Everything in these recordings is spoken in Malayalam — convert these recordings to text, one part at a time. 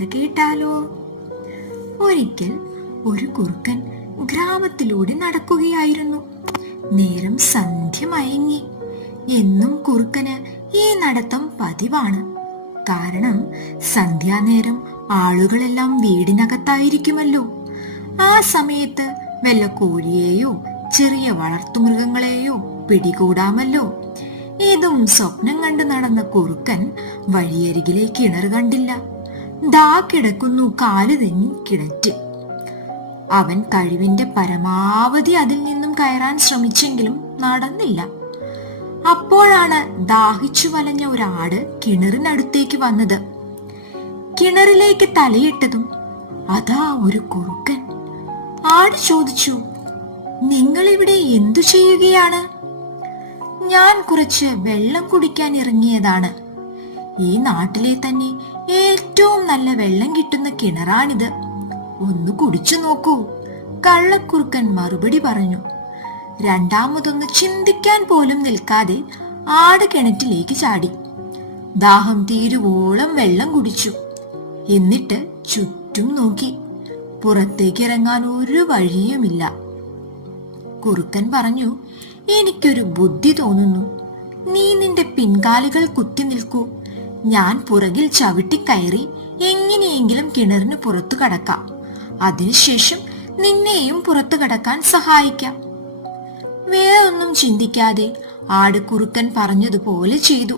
കഥ കേട്ടാലോ? ഒരിക്കൽ ഒരു കുറുക്കൻ ഗ്രാമത്തിലൂടെ നടക്കുകയായിരുന്നു. നേരം സന്ധ്യ മയങ്ങി. എന്നും കുറുക്കന് ഈ നടത്തം പതിവാണ്. കാരണം സന്ധ്യാനേരം ആളുകളെല്ലാം വീടിനകത്തായിരിക്കുമല്ലോ. ആ സമയത്ത് വല്ല കോഴിയെയോ ചെറിയ വളർത്തുമൃഗങ്ങളെയോ പിടികൂടാമല്ലോ. ഇതും സ്വപ്നം കണ്ട് നടന്ന കുറുക്കൻ വഴിയരികിലെ കിണർ കണ്ടില്ല. ദാ കിടക്കുന്നു കാല് തെന്നി കിണറ്റ്. അവൻ കഴിവിന്റെ പരമാവധി അതിൽ നിന്നും കയറാൻ ശ്രമിച്ചെങ്കിലും നടന്നില്ല. അപ്പോഴാണ് ദാഹിച്ചു വലഞ്ഞ ഒരാട് കിണറിനടുത്തേക്ക് വന്നത്. കിണറിലേക്ക് തലയിട്ടതും അതാ ഒരു കുറുക്കൻ. ആട് ചോദിച്ചു, നിങ്ങൾ ഇവിടെ എന്തു ചെയ്യുകയാണ്? ഞാൻ കുറച്ച് വെള്ളം കുടിക്കാൻ ഇറങ്ങിയതാണ്. ഈ നാട്ടിലെ തന്നെ ഏറ്റവും നല്ല വെള്ളം കിട്ടുന്ന കിണറാണിത്. ഒന്ന് കുടിച്ചു നോക്കൂ, കള്ളക്കുറുക്കൻ മറുപടി പറഞ്ഞു. രണ്ടാമതൊന്ന് ചിന്തിക്കാൻ പോലും നിൽക്കാതെ ആട് കിണറ്റിലേക്ക് ചാടി. ദാഹം തീരുവോളം വെള്ളം കുടിച്ചു. എന്നിട്ട് ചുറ്റും നോക്കി. പുറത്തേക്ക് ഇറങ്ങാൻ ഒരു വഴിയുമില്ല. കുറുക്കൻ പറഞ്ഞു, എനിക്കൊരു ബുദ്ധി തോന്നുന്നു. നീ നിന്റെ പിൻകാലുകൾ കുത്തി നിൽക്കൂ. ഞാൻ പുറകിൽ ചവിട്ടിക്കയറി എങ്ങനെയെങ്കിലും കിണറിന് പുറത്തു കടക്കാം. അതിനുശേഷം നിന്നെയും പുറത്തു കടക്കാൻ സഹായിക്കാം. വേറൊന്നും ചിന്തിക്കാതെ ആട് കുറുക്കൻ പറഞ്ഞതുപോലെ ചെയ്തു.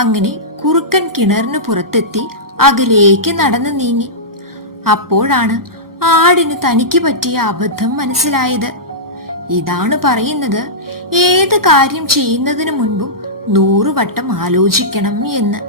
അങ്ങനെ കുറുക്കൻ കിണറിന് പുറത്തെത്തി അകലേക്ക് നടന്നു നീങ്ങി. അപ്പോഴാണ് ആടിന് തനിക്ക് പറ്റിയ അബദ്ധം മനസ്സിലായത്. ഇതാണ് പറയുന്നത്, ഏത് കാര്യം ചെയ്യുന്നതിന് മുൻപും 100 വട്ടം ആലോചിക്കണം എന്ന്.